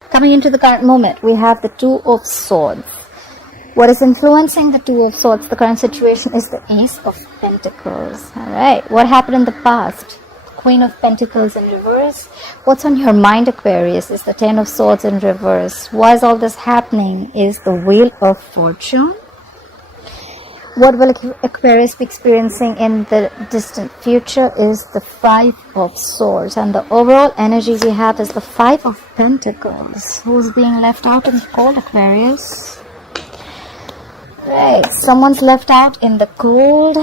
Coming into the current moment, we have the Two of Swords. What is influencing the Two of Swords, the current situation, is the Ace of Pentacles. Alright, what happened in the past? Queen of Pentacles in reverse. What's on your mind, Aquarius, is the Ten of Swords in reverse. Why is all this happening? Is the Wheel of Fortune. What will Aquarius be experiencing in the distant future is the Five of Swords. And the overall energy we have is the Five of Pentacles. Who's being left out in the cold, Aquarius? Right, someone's left out in the cold.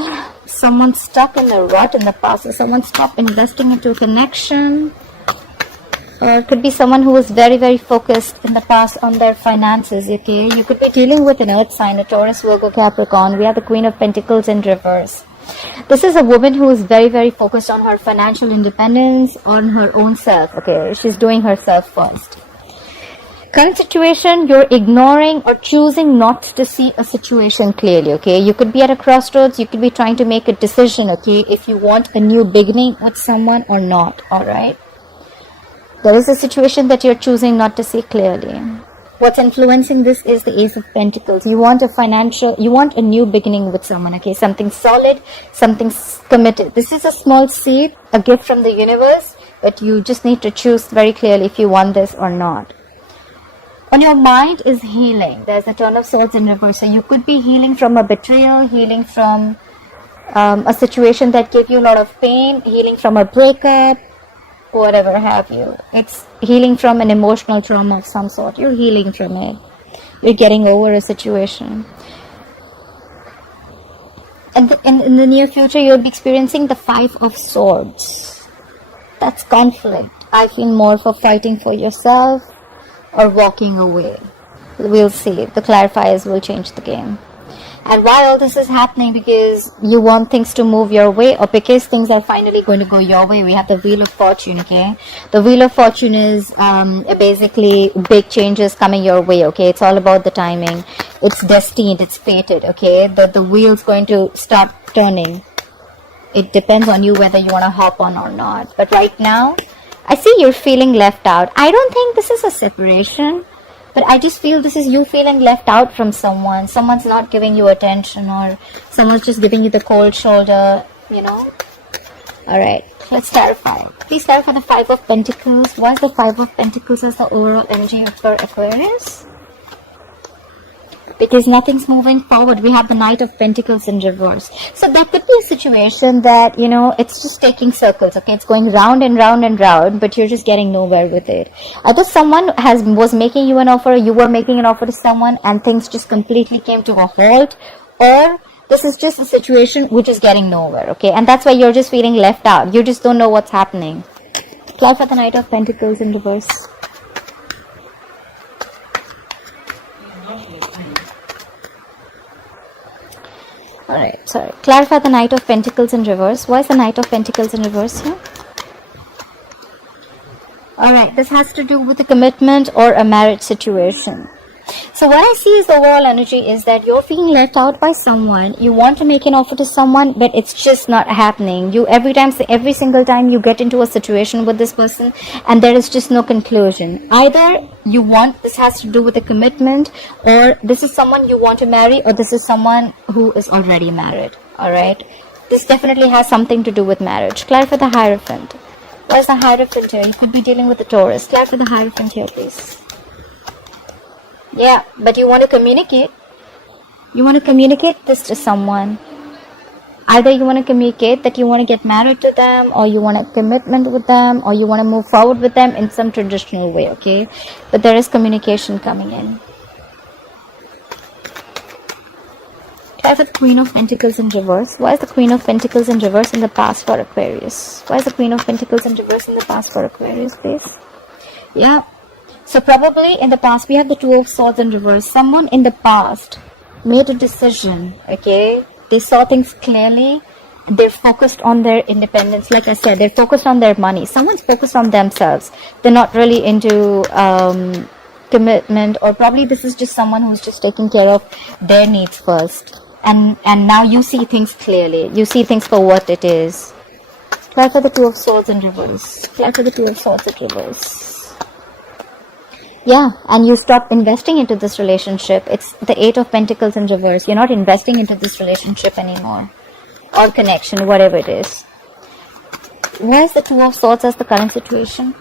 Someone's stuck in the rut in the past. Someone's stopped investing into a connection. Or it could be someone who was very, very focused in the past on their finances, okay? You could be dealing with an earth sign, a Taurus, Virgo, Capricorn. We have the Queen of Pentacles in reverse. This is a woman who is very, very focused on her financial independence, on her own self, okay? She's doing herself first. Current situation, you're ignoring or choosing not to see a situation clearly, okay? You could be at a crossroads. You could be trying to make a decision, okay? If you want a new beginning with someone or not, alright? There is a situation that you're choosing not to see clearly. What's influencing this is the Ace of Pentacles. You want a new beginning with someone, okay? Something solid, something committed. This is a small seed, a gift from the universe, but you just need to choose very clearly if you want this or not. On your mind is healing. There's a Ten of Swords in reverse. So you could be healing from a betrayal, healing from a situation that gave you a lot of pain, healing from a breakup, whatever have you. It's healing from an emotional trauma of some sort. You're healing from it. You're getting over a situation. And in the near future, you'll be experiencing the Five of Swords. That's conflict. I feel more for fighting for yourself or walking away. We'll see. The clarifiers will change the game. And why all this is happening? Because you want things to move your way, or because things are finally going to go your way. We have the Wheel of Fortune, okay? The Wheel of Fortune is basically big changes coming your way, okay? It's all about the timing. It's destined, it's fated, okay? The wheel's going to start turning. It depends on you whether you want to hop on or not. But right now, I see you're feeling left out. I don't think this is a separation, but I just feel this is you feeling left out from someone. Someone's not giving you attention, or someone's just giving you the cold shoulder, you know. Alright, let's clarify. Please clarify the Five of Pentacles. Why is the Five of Pentacles as the overall energy for Aquarius? Because nothing's moving forward. We have the Knight of Pentacles in reverse. So that could be a situation that, you know, it's just taking circles, okay? It's going round and round and round, but you're just getting nowhere with it. Either someone was making you an offer, or you were making an offer to someone, and things just completely came to a halt, or this is just a situation which is getting nowhere, okay? And that's why you're just feeling left out. You just don't know what's happening. Clarify the Knight of Pentacles in reverse. Alright, sorry. Clarify the Knight of Pentacles in reverse. Why is the Knight of Pentacles in reverse here? Alright, this has to do with a commitment or a marriage situation. So what I see is the overall energy is that you're feeling left out by someone. You want to make an offer to someone, but it's just not happening. You every single time you get into a situation with this person, and there is just no conclusion. Either you want, this has to do with a commitment, or this is someone you want to marry, or this is someone who is already married. Alright, this definitely has something to do with marriage. Clarify the Hierophant. Where's the Hierophant here? You could be dealing with the Taurus. Clarify the Hierophant here, please. Yeah, but you want to communicate. You want to communicate this to someone. Either you want to communicate that you want to get married to them, or you want a commitment with them, or you want to move forward with them in some traditional way, okay? But there is communication coming in. Why is the Queen of Pentacles in reverse? Why is the Queen of Pentacles in reverse in the past for Aquarius? Why is the Queen of Pentacles in reverse in the past for Aquarius, please? Yeah. So probably in the past, we have the Two of Swords in reverse. Someone in the past made a decision, okay? They saw things clearly. They're focused on their independence. Like I said, they're focused on their money. Someone's focused on themselves. They're not really into commitment, or probably this is just someone who's just taking care of their needs first. And now you see things clearly. You see things for what it is. Clarify the Two of Swords in reverse. Clarify the Two of Swords in reverse. Yeah, and you stop investing into this relationship. It's the Eight of Pentacles in reverse. You're not investing into this relationship anymore, or connection, whatever it is. Why is the Two of Swords as the current situation?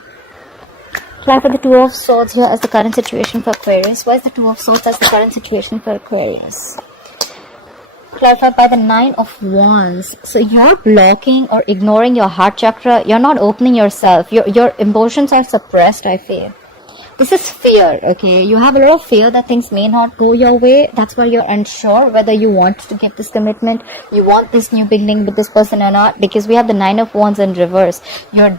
Clarify the Two of Swords here as the current situation for Aquarius. Why is the Two of Swords as the current situation for Aquarius? Clarified by the Nine of Wands. So you're blocking or ignoring your heart chakra. You're not opening yourself. Your emotions are suppressed, I feel. This is fear, okay? You have a lot of fear that things may not go your way. That's why you're unsure whether you want to give this commitment, you want this new beginning with this person or not, because we have the Nine of Wands in reverse. You're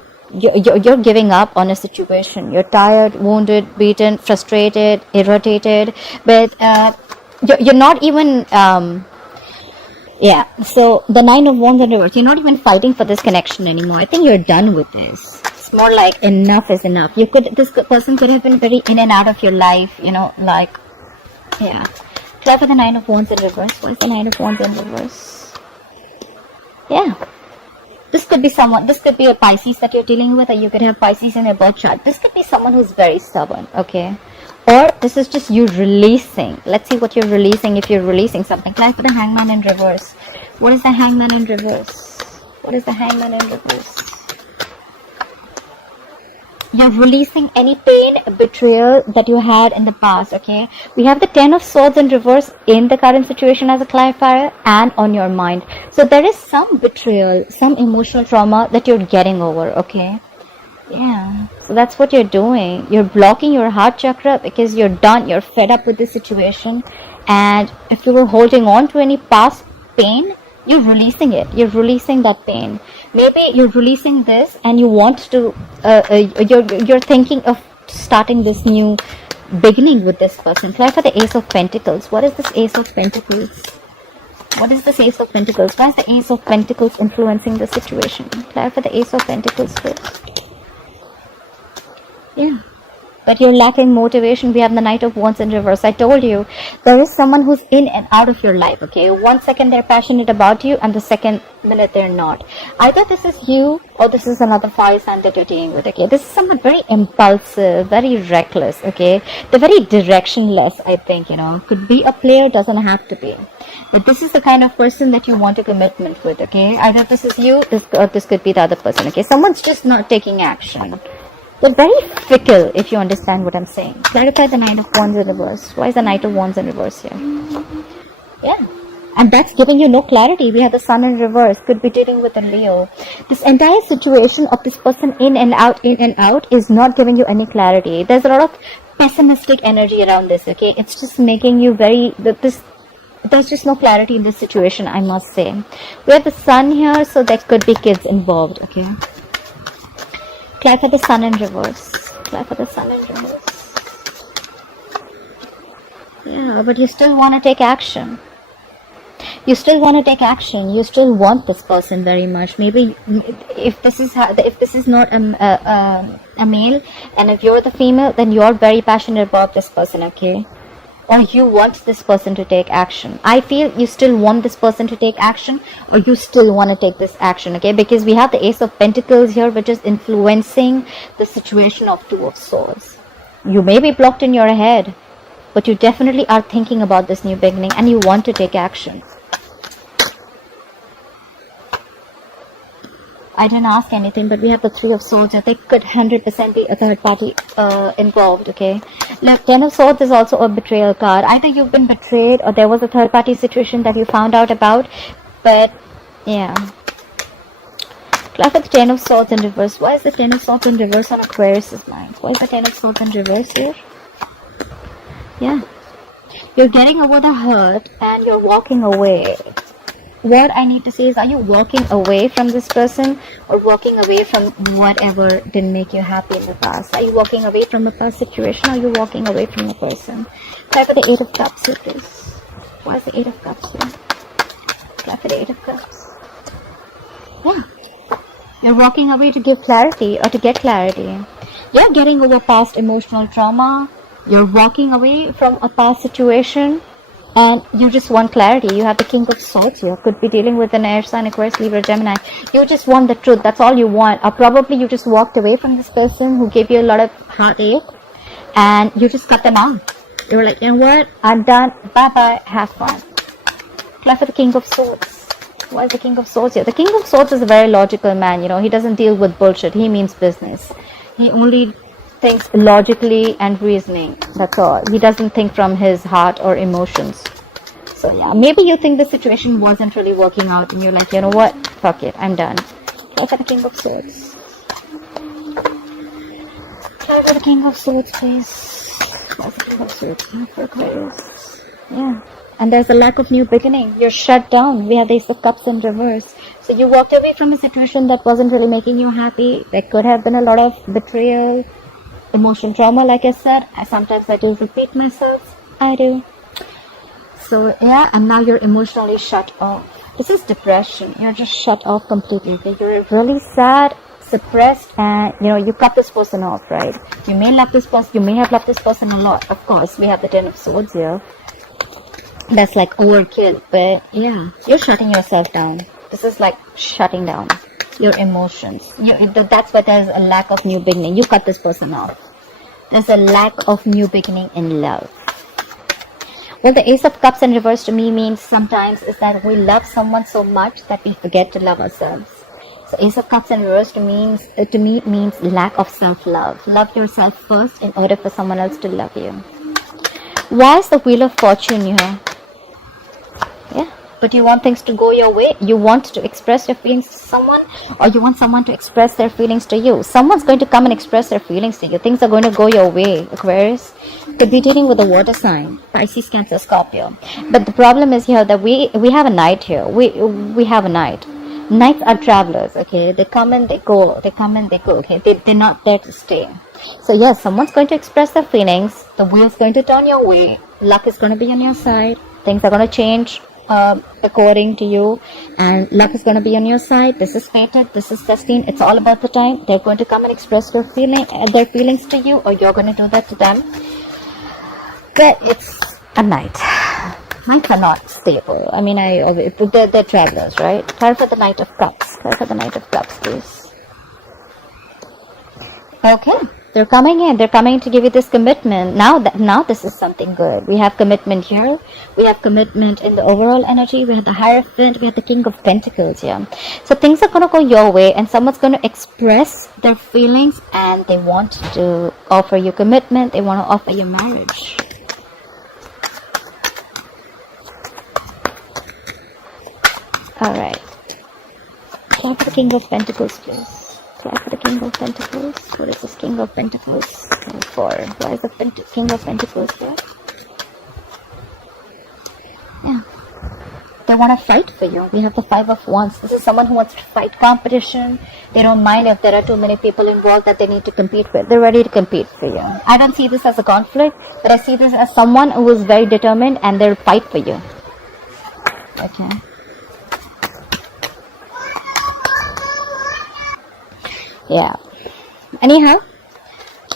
giving up on a situation. You're tired, wounded, beaten, frustrated, irritated, but you're not even so the Nine of Wands in reverse, you're not even fighting for this connection anymore. I think you're done with this. It's more like enough is enough. This person could have been very in and out of your life, Try for the Nine of Wands in reverse. Why is the Nine of Wands in reverse? This could be someone, this could be a Pisces that you're dealing with, or you could have Pisces in your birth chart. This could be someone who's very stubborn, okay? Or this is just you releasing. Let's see what you're releasing, if you're releasing something. Try for the Hangman in reverse. What is the Hangman in reverse? What is the Hangman in reverse? You're releasing any pain, betrayal that you had in the past, okay? We have the Ten of Swords in reverse in the current situation as a clarifier and on your mind. So there is some betrayal, some emotional trauma that you're getting over, okay? Yeah, so that's what you're doing. You're blocking your heart chakra because you're done, you're fed up with the situation. And if you were holding on to any past pain, you're releasing it. You're releasing that pain. Maybe you're releasing this and you want to, you're thinking of starting this new beginning with this person. Try for the Ace of Pentacles. What is this Ace of Pentacles? What is this Ace of Pentacles? Why is the Ace of Pentacles influencing the situation? Try for the Ace of Pentacles first. Yeah. But you're lacking motivation. We have the Knight of Wands in reverse. I told you, there is someone who's in and out of your life, okay? 1 second they're passionate about you and the second minute they're not. Either this is you or this is another fire sign that you're dealing with, okay? This is someone very impulsive, very reckless, okay? They're very directionless, I think, Could be a player, doesn't have to be. But this is the kind of person that you want a commitment with, okay? Either this is you, this could be the other person, okay? Someone's just not taking action. They're very fickle, if you understand what I'm saying. Clarify the Knight of Wands in reverse. Why is the Knight of Wands in reverse here? Yeah. And that's giving you no clarity. We have the Sun in reverse. Could be dealing with a Leo. This entire situation of this person in and out is not giving you any clarity. There's a lot of pessimistic energy around this, okay? It's just making you there's just no clarity in this situation, I must say. We have the Sun here, so there could be kids involved, okay? Apply for the Sun in reverse. Apply for the Sun in reverse. Yeah, but you still want to take action. You still want to take action. You still want this person very much. Maybe if this is not a male, and if you're the female, then you're very passionate about this person, okay? Or you want this person to take action. I feel you still want this person to take action, or you still want to take this action, okay? Because we have the Ace of Pentacles here, which is influencing the situation of Two of Swords. You may be blocked in your head, but you definitely are thinking about this new beginning and you want to take action. I didn't ask anything, but we have the Three of Swords. There could 100% be a third party involved, okay? Look, Ten of Swords is also a betrayal card. Either you've been betrayed or there was a third party situation that you found out about. But, yeah. Look at the Ten of Swords in reverse. Why is the Ten of Swords in reverse on Aquarius' mind? Why is the Ten of Swords in reverse here? Yeah. You're getting over the hurt and you're walking away. What I need to say is, are you walking away from this person or walking away from whatever didn't make you happy in the past? Are you walking away from a past situation or are you walking away from a person? Try for the Eight of Cups here, please. Why is the Eight of Cups here? Try for the Eight of Cups. Yeah. You're walking away to give clarity or to get clarity. You're getting over past emotional trauma. You're walking away from a past situation. And you just want clarity. You have the King of Swords here. Could be dealing with an air sign, Aquarius, Libra, Gemini. You just want the truth. That's all you want. Or probably you just walked away from this person who gave you a lot of heartache. and you just cut them out. You were like, you know what, I'm done, bye-bye, have fun. Apply for the King of Swords. Why is the King of Swords here? The King of Swords is a very logical man, you know. He doesn't deal with bullshit. He means business. He only thinks logically and reasoning. That's all. He doesn't think from his heart or emotions. So yeah, maybe you think the situation wasn't really working out and you're like, you know what, fuck it, I'm done. Try for the King of Swords. Try for the King of Swords, please. What's the King of Swords for Aquarius? Yeah. And there's a lack of new beginning. You're shut down. We have the Ace of Cups in reverse. So you walked away from a situation that wasn't really making you happy. There could have been a lot of betrayal, emotional trauma, like I said. Sometimes I do repeat myself. I do. So yeah, and now you're emotionally shut off. This is depression. You're just shut off completely. Okay? You're really sad, suppressed, and you know, you cut this person off, right? You may love this person, you may have loved this person a lot. Of course, we have the Ten of Swords here. That's like overkill, but yeah, you're shutting yourself down. This is like shutting down your emotions. That's why there's a lack of new beginning. You cut this person off. There's a lack of new beginning in love. Well, the Ace of Cups in reverse to me means sometimes is that we love someone so much that we forget to love ourselves. So Ace of Cups in reverse to me means lack of self-love. Love yourself first in order for someone else to love you. Why is the Wheel of Fortune here? Yeah, but you want things to go your way. You want to express your feelings to someone, or you want someone to express their feelings to you. Someone's going to come and express their feelings to you. Things are going to go your way, Aquarius. Could be dealing with a water sign, Pisces, Cancer, Scorpio. But the problem is here that we have a knight here. We have a knight. Knights are travelers, okay? They come and they go. They come and they go, okay? They're not there to stay. So yes, someone's going to express their feelings. The wheel's going to turn your way. Luck is going to be on your side. Things are going to change according to you, and luck is going to be on your side. This is fated. This is destined. It's all about the time. They're going to come and express their feelings to you, or you're going to do that to them. But it's a knight. Knights are not stable. I mean, they're travelers, right? Try for the Knight of Cups. Try for the Knight of Cups, please. Okay, they're coming in. They're coming to give you this commitment. Now this is something good. We have commitment here. We have commitment in the overall energy. We have the Hierophant. We have the King of Pentacles here. So things are going to go your way, and someone's going to express their feelings, and they want to offer you commitment. They want to offer you marriage. Alright. Try for the King of Pentacles, please. Try for the King of Pentacles. What is this King of Pentacles for? Why is the King of Pentacles here? Yeah. They want to fight for you. We have the Five of Wands. This is someone who wants to fight competition. They don't mind if there are too many people involved that they need to compete with. They're ready to compete for you. I don't see this as a conflict, but I see this as someone who is very determined and they'll fight for you. Okay. Yeah. Anyhow,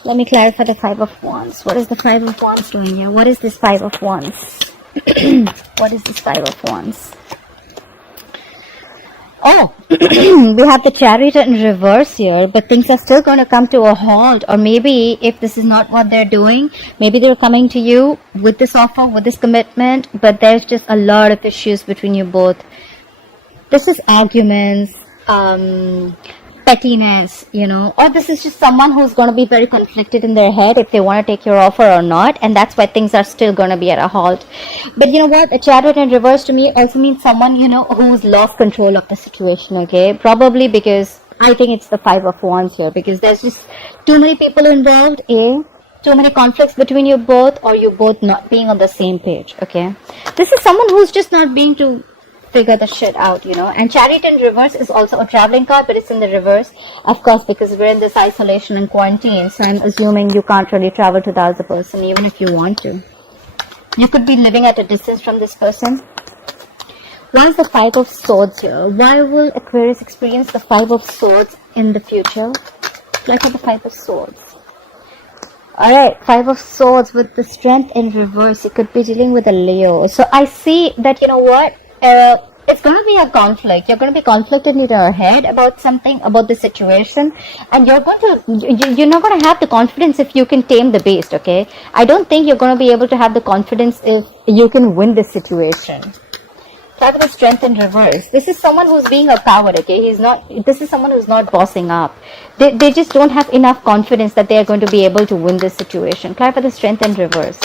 let me clarify the Five of Wands. What is the Five of Wands doing here? What is this Five of Wands? What is this Five of Wands? Oh, we have the Chariot in reverse here, but things are still going to come to a halt. Or maybe if this is not what they're doing, maybe they're coming to you with this offer, with this commitment, but there's just a lot of issues between you both. This is arguments, pettiness, you know, or this is just someone who's going to be very conflicted in their head if they want to take your offer or not, and that's why things are still going to be at a halt. But you know what, a Chariot in reverse to me also means someone, you know, who's lost control of the situation, okay? Probably because I think it's the Five of Wands here, because there's just too many people involved, too many conflicts between you both, or you both not being on the same page, okay? This is someone who's just not being to figure the shit out, you know. And Chariot in reverse is also a traveling card, but it's in the reverse, of course, because we're in this isolation and quarantine. So I'm assuming you can't really travel to the other person, even if you want to. You could be living at a distance from this person. Why is the Five of Swords here? Why will Aquarius experience the Five of Swords in the future? Look at the Five of Swords. Alright, Five of Swords with the Strength in reverse. You could be dealing with a Leo. So I see that, you know what? it's going to be a conflict. You're going to be conflicted in your head about something, about the situation, and you're not going to have the confidence if you can tame the beast, okay? I don't think you're going to be able to have the confidence if you can win this situation. Having the strength in reverse. This is someone who's being a coward, okay? This is someone who's not bossing up. They just don't have enough confidence that they are going to be able to win this situation. Clarify the strength in reverse.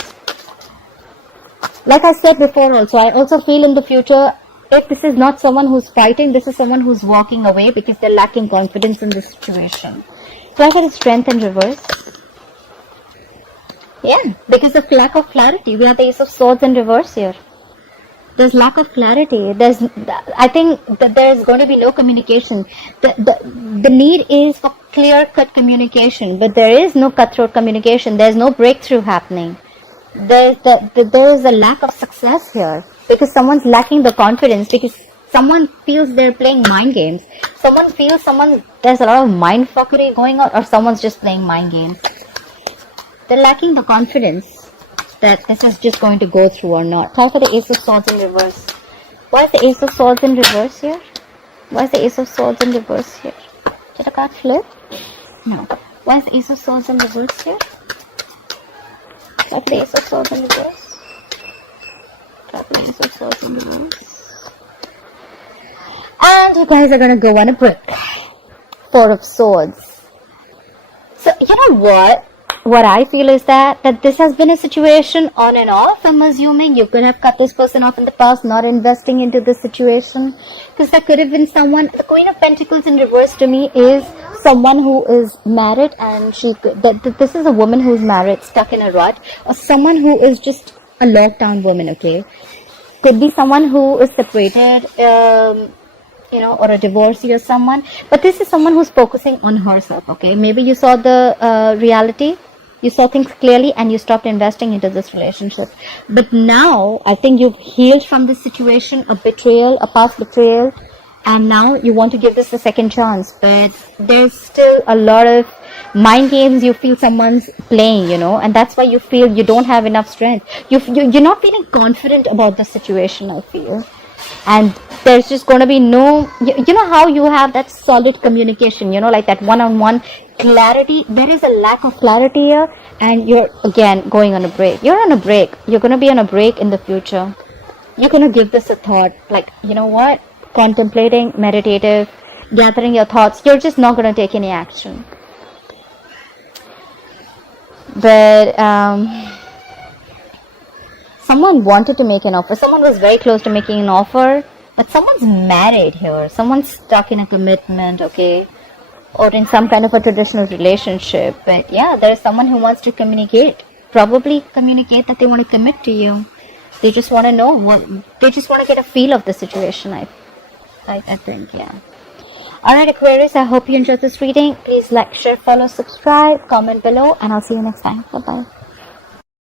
Like I said before also, I also feel in the future, if this is not someone who's fighting, this is someone who's walking away because they're lacking confidence in this situation. Clarify the strength in reverse. Yeah, because of lack of clarity. We have the Ace of Swords in reverse here. There's lack of clarity. I think that there's going to be no communication. The need is for clear-cut communication, but there is no cutthroat communication. There's no breakthrough happening. There is a lack of success here because someone's lacking the confidence, because someone feels they're playing mind games. Someone feels there's a lot of mind fuckery going on, or someone's just playing mind games. They're lacking the confidence that this is just going to go through or not. Try for the Ace of Swords in reverse. Why is the Ace of Swords in reverse here? Why is the Ace of Swords in reverse here? Did the card flip? No. Why is the Ace of Swords in reverse here? Try for the Ace of Swords in reverse. Try for the Ace of Swords in reverse. And you guys are gonna go on a break. Four of Swords. So, you know what? What I feel is that this has been a situation on and off. I'm assuming you could have cut this person off in the past, not investing into this situation, because that could have been someone. The Queen of Pentacles in reverse to me is someone who is married, and this is a woman who's married, stuck in a rut, or someone who is just a locked down woman, okay? Could be someone who is separated, or a divorcee or someone, but this is someone who's focusing on herself, okay? Maybe you saw the reality. You saw things clearly and you stopped investing into this relationship. But now, I think you've healed from this situation, a betrayal, a past betrayal, and now you want to give this a second chance. But there's still a lot of mind games you feel someone's playing, and that's why you feel you don't have enough strength. You're not feeling confident about the situation, I feel. And there's just going to be no, you know how you have that solid communication, like that one-on-one clarity. There is a lack of clarity here, and you're again going on a break. You're on a break. You're going to be on a break in the future. You're going to give this a thought, like, you know what, contemplating, meditative, gathering your thoughts. You're just not going to take any action. But someone wanted to make an offer. Someone was very close to making an offer, but someone's married here. Someone's stuck in a commitment, okay? Or in some kind of a traditional relationship. But yeah, there's someone who wants to communicate. Probably communicate that they want to commit to you. They just want to know they just want to get a feel of the situation, I think, yeah. Alright, Aquarius, I hope you enjoyed this reading. Please like, share, follow, subscribe, comment below, and I'll see you next time. Bye-bye.